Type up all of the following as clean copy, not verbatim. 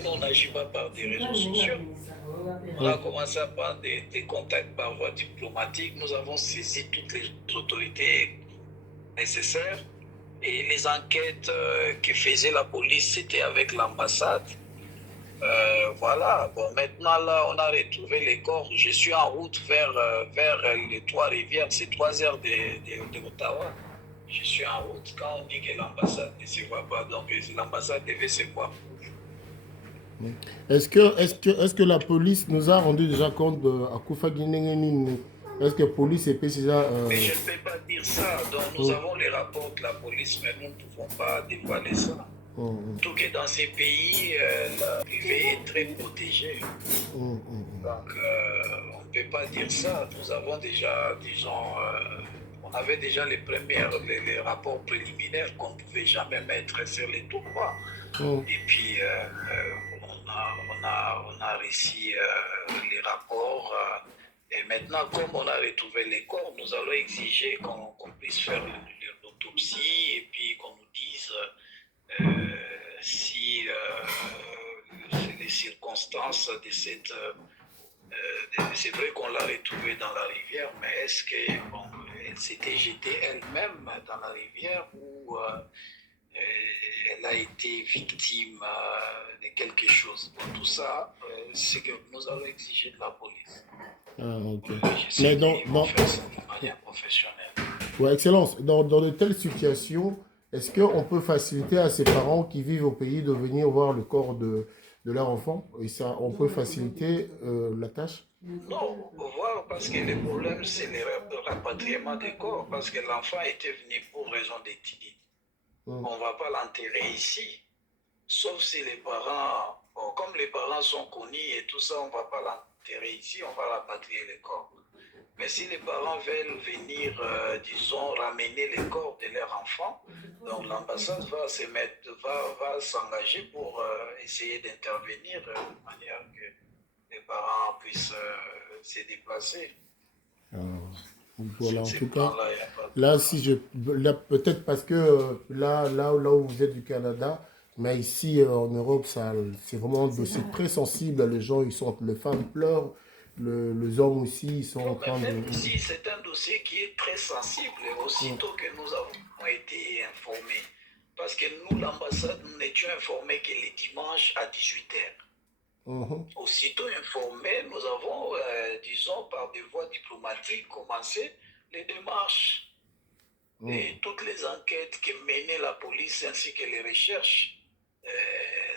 Nous, on n'agit pas par des réseaux sociaux. On a commencé à prendre des contacts par voie diplomatique. Nous avons saisi toutes les autorités nécessaires. Et les enquêtes que faisait la police, c'était avec l'ambassade. Voilà. Bon, maintenant, là, on a retrouvé les corps. Je suis en route vers les Trois-Rivières. C'est 3 heures de Ottawa. Je suis en route quand on dit que l'ambassade ne se voit pas. Donc, l'ambassade devait se voir. Est-ce que la police nous a rendu déjà compte de Akufa Guinée? Est-ce que la police est déjà. Mais je ne peux pas dire ça. Donc, nous avons les rapports de la police, mais nous ne pouvons pas dévoiler ça. Tout que dans ces pays, la privée est très protégée. Donc, on ne peut pas dire ça. Nous avons déjà, disons, on avait déjà les rapports préliminaires qu'on ne pouvait jamais mettre sur les toits. Et puis, on a réussi les rapports. Et maintenant, comme on a retrouvé les corps, nous allons exiger qu'on puisse faire l'autopsie et puis qu'on nous dise si les circonstances de cette... c'est vrai qu'on l'a retrouvée dans la rivière, mais est-ce qu'elle s'était jetée elle-même dans la rivière ou elle a été victime de quelque chose? Bon, tout ça, c'est que nous allons exiger de la police. Mais faire ça de manière professionnelle. Ouais, Excellence, dans de telles situations, est-ce qu'on peut faciliter à ces parents qui vivent au pays de venir voir le corps de leur enfant? Et ça, on peut faciliter la tâche? Non, voir, parce que le problème, c'est le rapatriement des corps, parce que l'enfant était venu pour raison d'études. On ne va pas l'enterrer ici, sauf si les parents, bon, comme les parents sont connus et tout ça, on ne va pas l'enterrer ici, on va rapatrier les corps. Mais si les parents veulent venir, disons, ramener les corps de leur enfant, donc l'ambassade va s'engager pour essayer d'intervenir de manière que les parents puissent se déplacer. Voilà, en tout cas, là, là peut-être parce que là où vous êtes du Canada, mais ici en Europe, c'est vraiment un dossier très sensible. Les gens, les femmes pleurent, les hommes aussi, ils sont en train de. Même ici, c'est un dossier qui est très sensible, aussitôt que nous avons été informés. Parce que nous, l'ambassade, nous n'étions informés que les dimanches à 18h. Aussitôt informés, nous avons, disons, par des voies diplomatiques, commencé les démarches. Et toutes les enquêtes que menait la police ainsi que les recherches,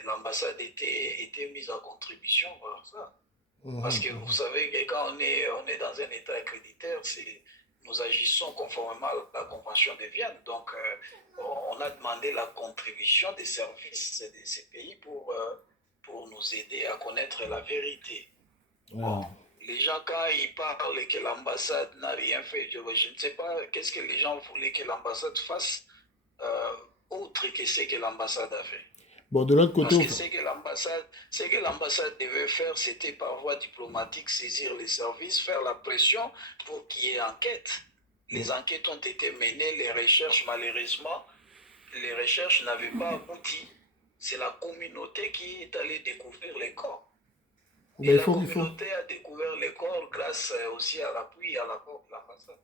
l'ambassade était mise en contribution pour ça. Parce que vous savez que quand on est dans un état accréditaire, nous agissons conformément à la Convention de Vienne. Donc, on a demandé la contribution des services de ces pays pour nous aider à connaître la vérité. Bon, les gens, quand ils parlent que l'ambassade n'a rien fait, je ne sais pas qu'est-ce que les gens voulaient que l'ambassade fasse autre que ce que l'ambassade a fait. Bon, de l'autre côté, parce que ce que l'ambassade devait faire, c'était par voie diplomatique saisir les services, faire la pression pour qu'il y ait enquête. Les enquêtes ont été menées, les recherches, malheureusement, les recherches n'avaient pas abouti. C'est la communauté qui est allée découvrir les corps. Et la communauté a découvert les corps grâce aussi à l'appui à l'accord de l'ambassade.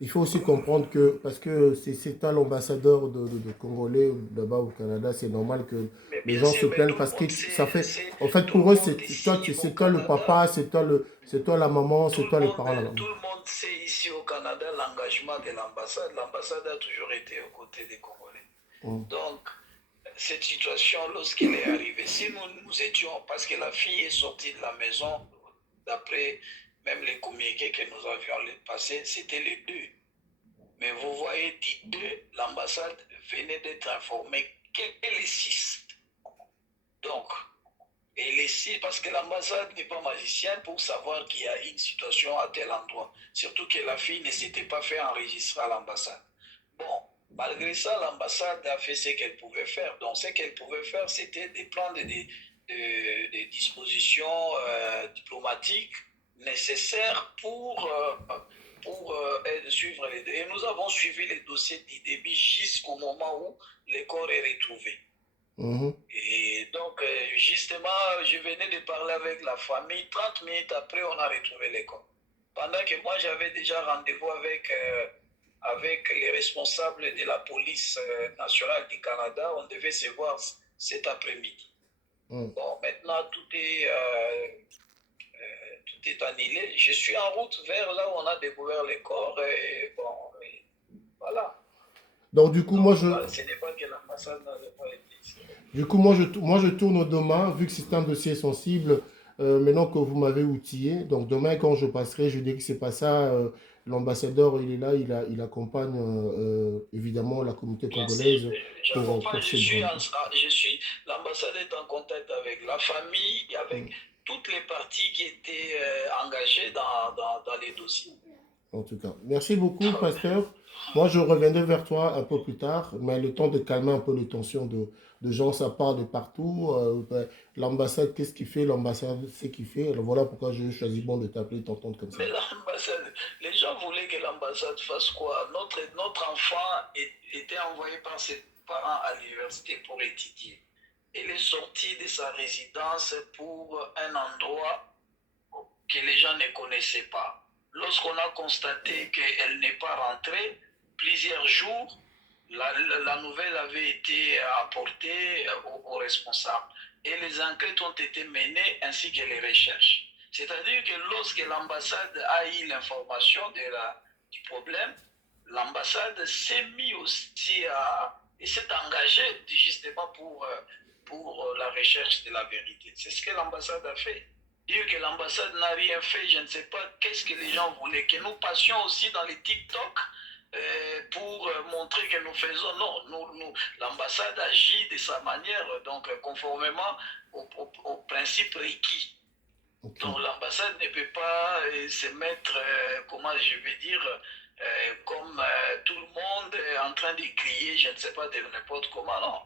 Il faut aussi comprendre que, parce que c'est à l'ambassadeur de Congolais là-bas au Canada, c'est normal que les gens se plaignent parce que ça fait. En fait, pour eux, c'est toi le papa, c'est toi la maman, c'est toi les parents là-bas. Tout le monde sait ici au Canada l'engagement de l'ambassade. L'ambassade a toujours été aux côtés des Congolais. Donc, cette situation, lorsqu'elle est arrivée, si nous étions, parce que la fille est sortie de la maison, d'après même les communiqués que nous avions passés, c'était les 2. Mais vous voyez, dit 2, l'ambassade venait d'être informée qu'elle est 6. Donc, et les 6, parce que l'ambassade n'est pas magicienne pour savoir qu'il y a une situation à tel endroit. Surtout que la fille ne s'était pas fait enregistrer à l'ambassade. Bon, malgré ça, l'ambassade a fait ce qu'elle pouvait faire. Donc, ce qu'elle pouvait faire, c'était de prendre des dispositions diplomatiques nécessaires pour suivre les deux. Et nous avons suivi les dossiers du début jusqu'au moment où le corps est retrouvé. Et donc, justement, je venais de parler avec la famille. 30 minutes après, on a retrouvé les corps. Pendant que moi, j'avais déjà rendez-vous avec les responsables de la police nationale du Canada. On devait se voir cet après-midi. Bon, maintenant, tout est annulé. Je suis en route vers là où on a découvert les corps. Et bon, et voilà. Donc, du coup, moi, ce n'est pas que l'ambassade n'avait pas été ici. Du coup, moi, je tourne demain, vu que c'est un dossier sensible, maintenant que vous m'avez outillé. Donc, demain, quand je passerai, je dis que c'est pas ça. L'ambassadeur, il est là, il accompagne évidemment la communauté congolaise J'accompagne, pour cette grande. l'ambassade est en contact avec la famille, avec toutes les parties qui étaient engagées dans les dossiers. En tout cas, merci beaucoup, pasteur. Moi, je reviendrai vers toi un peu plus tard, mais le temps de calmer un peu les tensions de gens, ça part de partout. L'ambassade, qu'est-ce qu'il fait? L'ambassade, c'est qu'il fait. Alors voilà pourquoi j'ai choisi bon de t'appeler, t'entendre comme ça. Mais l'ambassade, les gens voulaient que l'ambassade fasse quoi? Notre enfant était envoyé par ses parents à l'université pour étudier. Elle est sortie de sa résidence pour un endroit que les gens ne connaissaient pas. Lorsqu'on a constaté qu'elle n'est pas rentrée, plusieurs jours, la nouvelle avait été apportée aux responsables. Et les enquêtes ont été menées ainsi que les recherches. C'est-à-dire que lorsque l'ambassade a eu l'information du problème, l'ambassade s'est mise aussi et s'est engagée justement pour la recherche de la vérité. C'est ce que l'ambassade a fait. Dire que l'ambassade n'a rien fait, je ne sais pas qu'est-ce que les gens voulaient. Que nous passions aussi dans les TikTok pour montrer que nous faisons. Non, l'ambassade agit de sa manière, donc conformément au principe requis. Okay. Donc l'ambassade ne peut pas se mettre, comment je vais dire, comme tout le monde est en train de crier, je ne sais pas, de n'importe comment, non.